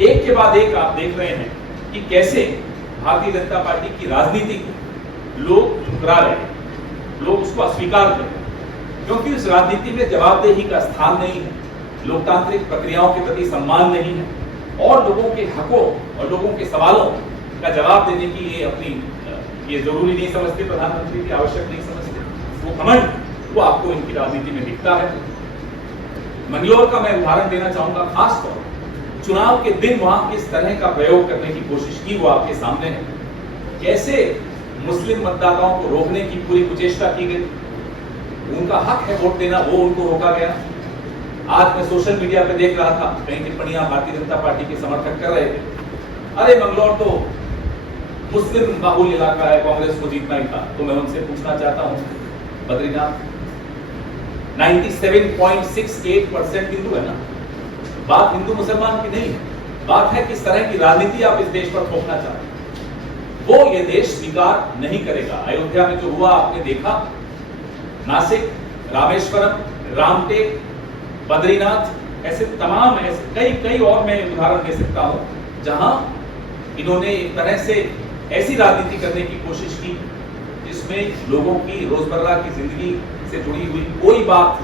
एक के बाद एक आप देख रहे हैं कि कैसे भारतीय जनता पार्टी की राजनीति को लोग ठुकरा रहे हैं, लोग उसको अस्वीकार कर रहे हैं, क्योंकि उस राजनीति में जवाबदेही का स्थान नहीं है, लोकतांत्रिक प्रक्रियाओं के प्रति सम्मान नहीं है और लोगों के हकों और लोगों के सवालों का जवाब देने की ये अपनी ये जरूरी नहीं समझते, प्रधानमंत्री की आवश्यक नहीं समझते, वो घमंड वो आपको इनकी राजनीति में दिखता है। मंगलौर का मैं उदाहरण देना चाहूंगा, खास तौर चुनाव के दिन वहां किस तरह का प्रयोग करने की कोशिश की वो आपके सामने है। कैसे मुस्लिम मतदाताओं को रोकने की पूरी कुचेष्टा की गई, उनका हक है वोट देना, वो उनको रोका गया। आज मैं सोशल मीडिया पे देख रहा था, कई टिप्पणियां भारतीय जनता पार्टी के समर्थक कर रहे थे, अरे मंगलौर तो मुस्लिम बाहुल इलाका है, कांग्रेस को जीतना ही था। तो मैं उनसे पूछना चाहता हूं, बद्रीनाथ 97.68% हिंदू है ना, बात हिंदू मुसलमान की नहीं है, बात है किस तरह की राजनीति आप इस देश पर थोपना चाहते हैं। वो ये देश स्वीकार नहीं करेगा। अयोध्या में जो हुआ आपने देखा, नासिक, रामेश्वरम, रामटेक, बद्रीनाथ, ऐसे तमाम ऐसे कई और मैं उदाहरण दे सकता हूं जहां इन्होंने एक तरह से ऐसी राजनीति करने की कोशिश की जिसमें लोगों की रोजमर्रा की जिंदगी से जुड़ी हुई कोई बात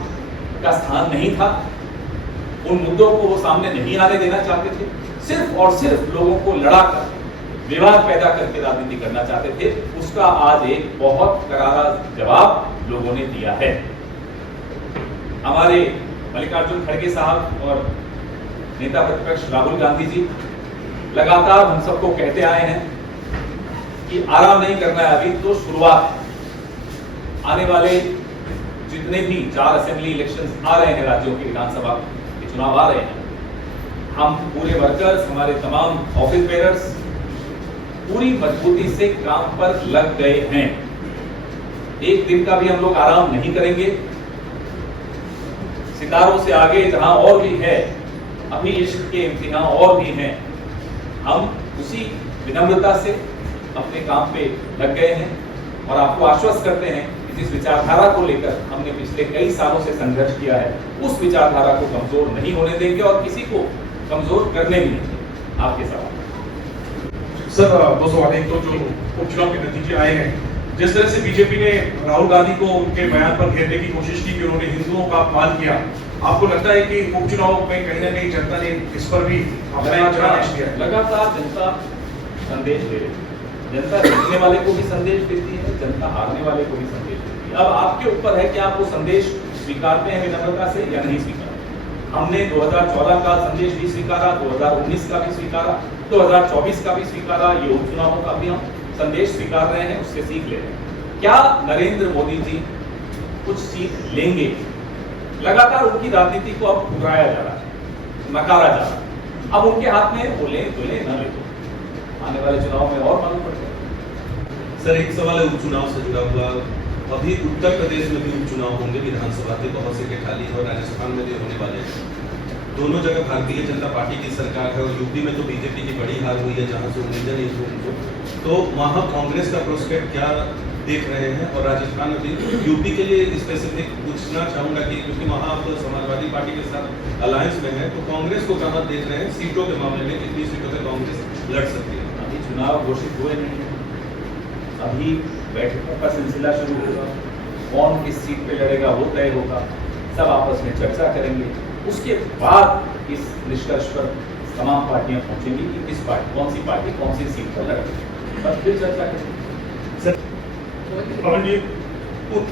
का स्थान नहीं था। उन मुद्दों को वो सामने नहीं आने देना चाहते थे, सिर्फ और सिर्फ लोगों को लड़ाकर विवाद पैदा करके राजनीति करना चाहते थे। उसका आज एक बहुत करारा जवाब लोगों ने दिया है। हमारे मल्लिकार्जुन खड़गे साहब और नेता प्रतिपक्ष राहुल गांधी जी लगातार हम सबको कहते आए हैं कि आराम नहीं करना है, अभी तो शुरुआत है। आने वाले जितने भी 4 असेंबली इलेक्शंस आ रहे हैं, राज्यों के विधानसभा के चुनाव आ रहे हैं, हम पूरे वर्कर्स, हमारे तमाम ऑफिस बेयरर्स पूरी मजबूती से काम पर लग गए हैं। एक दिन का भी हम लोग आराम नहीं करेंगे। सितारों से आगे जहां और भी है, अभी इश्क के इम्तिहान और भी हैं, हम उसी विनम्रता से अपने काम पे लग गए हैं और आपको आश्वस्त करते हैं कि जिस विचारधारा को लेकर हमने पिछले कई सालों से संघर्ष किया है, उस विचारधारा को कमजोर नहीं होने देंगे और किसी को कमजोर करने भी नहीं देंगे। आपके सवाल सर, 2 सवाल। एक तो जो उपचुनाव के नतीजे आए हैं, जिस तरह से बीजेपी ने राहुल गांधी को उनके बयान पर घेरने की कोशिश की कि उन्होंने हिंदुओं का अपमान किया, आपको लगता है कि उपचुनाव में कहीं ना कहीं जनता ने इस पर भी लगातार जनता संदेश दे रही है। जनता जीतने वाले को भी संदेश देती है, जनता हारने वाले को भी संदेश देती है। अब आपके ऊपर है कि आप वो संदेश स्वीकारते हैं विनम्रता से या नहीं स्वीकारते। हमने 2014 का संदेश भी स्वीकारा, 2019 का भी स्वीकारा, 2024 का भी स्वीकारा, ये उपचुनावों का भी हम संदेश स्वीकार रहे हैं, उससे सीख ले रहे हैं। क्या नरेंद्र मोदी जी कुछ सीख लेंगे? लगातार उनकी राजनीति को अब ठुकराया जा रहा है, नकारा जा रहा है। अब उनके हाथ में वो ले तो ले, ना ले तो आने वाले चुनाव में और मालूम पड़ जाएगा। सर, एक सवाल है उपचुनाव से जुड़ा हुआ। अभी उत्तर प्रदेश में भी उपचुनाव होंगे, विधानसभा के बहुत से के खाली और राजस्थान में भी होने वाले हैं। दोनों जगह भारतीय जनता पार्टी की सरकार है और यूपी में तो बीजेपी की बड़ी हार हुई है, जहां से उम्मीदें नहीं थी उनको। तो वहां कांग्रेस का प्रोस्पेक्ट क्या देख रहे हैं? और राजस्थान में भी, यूपी के लिए स्पेसिफिक पूछना चाहूंगा कि क्योंकि वहां आप समाजवादी पार्टी के साथ अलायंस में है, तो कांग्रेस को कहां देख रहे हैं सीटों के मामले में? कितनी सीटों से कांग्रेस लड़ सकती है? अभी चुनाव घोषित हुए नहीं है, अभी बैठकों का सिलसिला शुरू होगा, कौन किस सीट पे लड़ेगा वो तय होगा, सब आपस में चर्चा करेंगे। उसके बाद इस निष्कर्ष पर तमाम पार्टियां पहुंचेंगी कि किस पार्टी, कौन सी पार्टी कौन सी सीट पर लड़ेगी, बस फिर चर्चा करेंगे। पवन जी,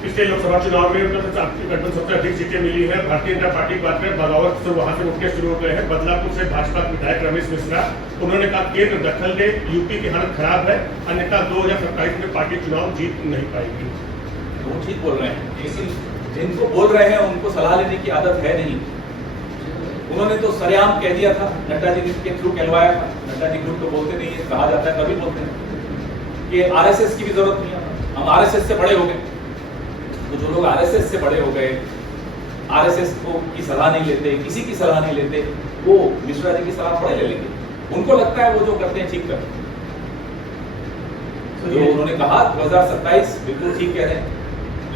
पिछले लोकसभा चुनाव में गठबंधन सबसे अधिक सीटें मिली है। भारतीय जनता पार्टी की बात करें, बगावत से वहां से मुख्य शुरू हो गए हैं। बदलापुर से भाजपा विधायक रमेश मिश्रा, उन्होंने कहा केंद्र दखल दे, यूपी की हालत खराब है, अन्यथा 2027 में पार्टी चुनाव जीत नहीं पाएगी। वो ठीक बोल रहे हैं, लेकिन जिनको बोल रहे हैं उनको सलाह लेने की आदत है नहीं। उन्होंने तो सरेआम कह दिया था, नड्डा जी के थ्रू कहलवाया था। नड्डा जी ग्रुप तो बोलते नहीं है, कहा जाता है तभी बोलते हैं कि आरएसएस की भी जरूरत नहीं है, हम आरएसएस से बड़े हो गए। तो जो लोग आरएसएस से बड़े हो गए, आरएसएस को की सलाह नहीं लेते, किसी की सलाह नहीं लेते, वो मिश्रा जी की सलाह थोड़े ले लेंगे। उनको लगता है वो जो करते हैं ठीक करते हैं। जो उन्होंने कहा 2027 बिल्कुल ठीक कह रहे हैं।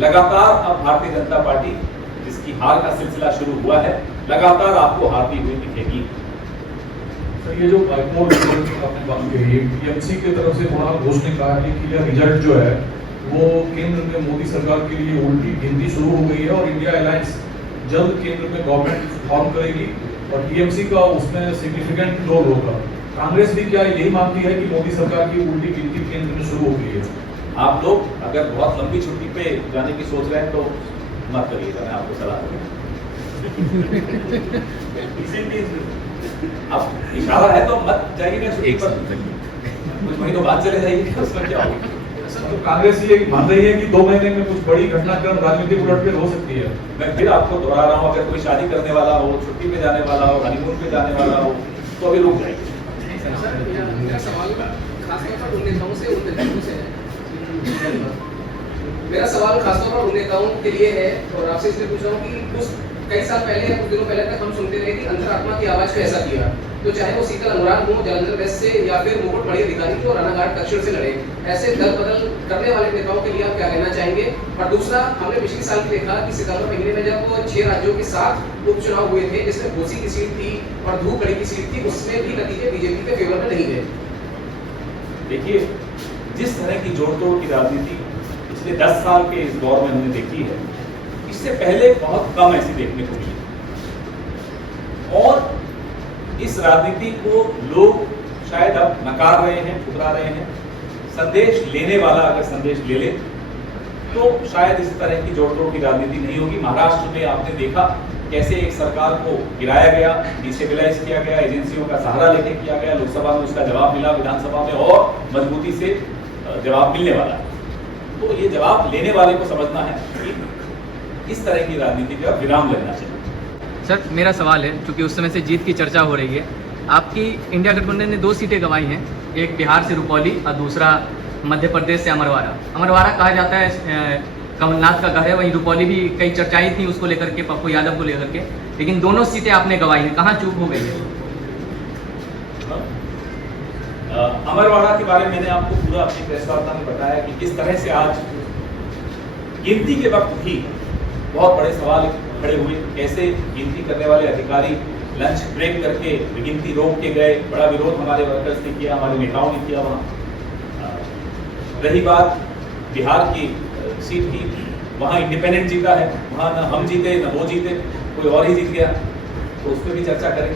लगातार अब भारतीय जनता पार्टी जिसकी हार का सिलसिला शुरू हुआ है, लगातार आपको हारती हुई दिखेगी। तो ये जो बाइपोल आपने बात कही, टीएमसी की तरफ से कुणाल घोष ने कहा है कि यह रिजल्ट जो है वो केंद्र में मोदी सरकार के लिए उल्टी गिनती शुरू हो गई है और इंडिया अलायंस जल्द केंद्र में गवर्नमेंट फॉर्म करेगी और टीएमसी का उसमें सिग्निफिकेंट रोल होगा। कांग्रेस भी क्या यही मानती है कि मोदी सरकार की उल्टी गिनती केंद्र में शुरू हो गई है? आप लोग अगर बहुत लंबी छुट्टी पे जाने की सोच रहे हैं तो मत करिएगा, मैं आपको सलाह दूंगा। अब इशारा है तो मत जाइएगा छुट्टी पर, कुछ महीनों बाद चले जाइए, उसमें क्या होगा। तो कांग्रेस ये मान रही है कि 2 महीने में कुछ बड़ी घटनाक्रम राजनीतिक उलटफेर हो सकती है। मैं फिर आपको दोहरा रहा हूँ, अगर कोई शादी करने वाला हो, छुट्टी पे जाने वाला हो, हनीमून पे जाने वाला हो, तो अभी रुक जाइए। सर, मेरा सवाल खासतौर पर उन नेताओं से उन नेताओं से है। मेरा सवाल खासतौर पर उन नेताओं के लिए है और आपसे इसलिए पूछ रहा हूँ कि कुछ कई साल पहले या कुछ दिनों पहले तक हम सुनते रहे कि अंतरात्मा की आवाज को ऐसा किया, तो चाहे वो शीतल अनुराग हो, जलंधर वेस्ट से या फिर मुकुट मणि अधिकारी हो, रानाघाट दक्षिण से लड़े, ऐसे दल बदल करने वाले नेताओं के लिए आप क्या कहना चाहेंगे? और दूसरा, हमने पिछले साल भी देखा कि सितंबर महीने में जब 6 राज्यों के 7 उपचुनाव हुए थे, जिसमें घोसी की सीट थी और धूपगढ़ी की सीट थी, उसमें भी नतीजे बीजेपी के फेवर में नहीं गए। देखिए, जिस तरह की जोड़ तोड़ की राजनीति पिछले 10 साल के इस दौर में हमने देखी है, इससे पहले बहुत कम ऐसी देखने को मिली और इस राजनीति को लोग शायद अब नकार रहे हैं, ठुकरा रहे हैं। संदेश लेने वाला अगर संदेश ले ले तो शायद इस तरह की जोड़ तोड़ की राजनीति नहीं होगी। महाराष्ट्र में आपने देखा कैसे एक सरकार को गिराया गया, डिस्टेबलाइज किया गया, एजेंसियों का सहारा लेके किया गया, लोकसभा में उसका जवाब मिला, विधानसभा में और मजबूती से जवाब मिलने वाला है। तो ये जवाब लेने वाले को समझना है कि इस तरह की राजनीति का विराम लगना चाहिए। सर, मेरा सवाल है, चूंकि उस समय से जीत की चर्चा हो रही है, आपकी इंडिया गठबंधन ने 2 सीटें गंवाई हैं, एक बिहार से रुपौली और दूसरा मध्य प्रदेश से अमरवाड़ा। अमरवाड़ा कहा जाता है कमलनाथ का घर है, वहीं रुपौली भी कई चर्चाएं थी उसको लेकर के, पप्पू यादव को लेकर के, लेकिन दोनों सीटें आपने गंवाई हैं, कहाँ चूक हो गई है? अमरवाड़ा के बारे में मैंने आपको पूरा अपनी प्रेस वार्ता में बताया कि किस तरह से आज गिनती के वक्त भी बहुत बड़े सवाल खड़े हुए, कैसे गिनती करने वाले अधिकारी लंच ब्रेक करके गिनती रोक के गए, बड़ा विरोध हमारे वर्कर्स ने किया, हमारे नेताओं ने किया वहाँ। रही बात बिहार की सीट की, वहाँ इंडिपेंडेंट जीता है, वहाँ ना हम जीते ना वो जीते, कोई और ही जीत गया, तो उस पर भी चर्चा करें।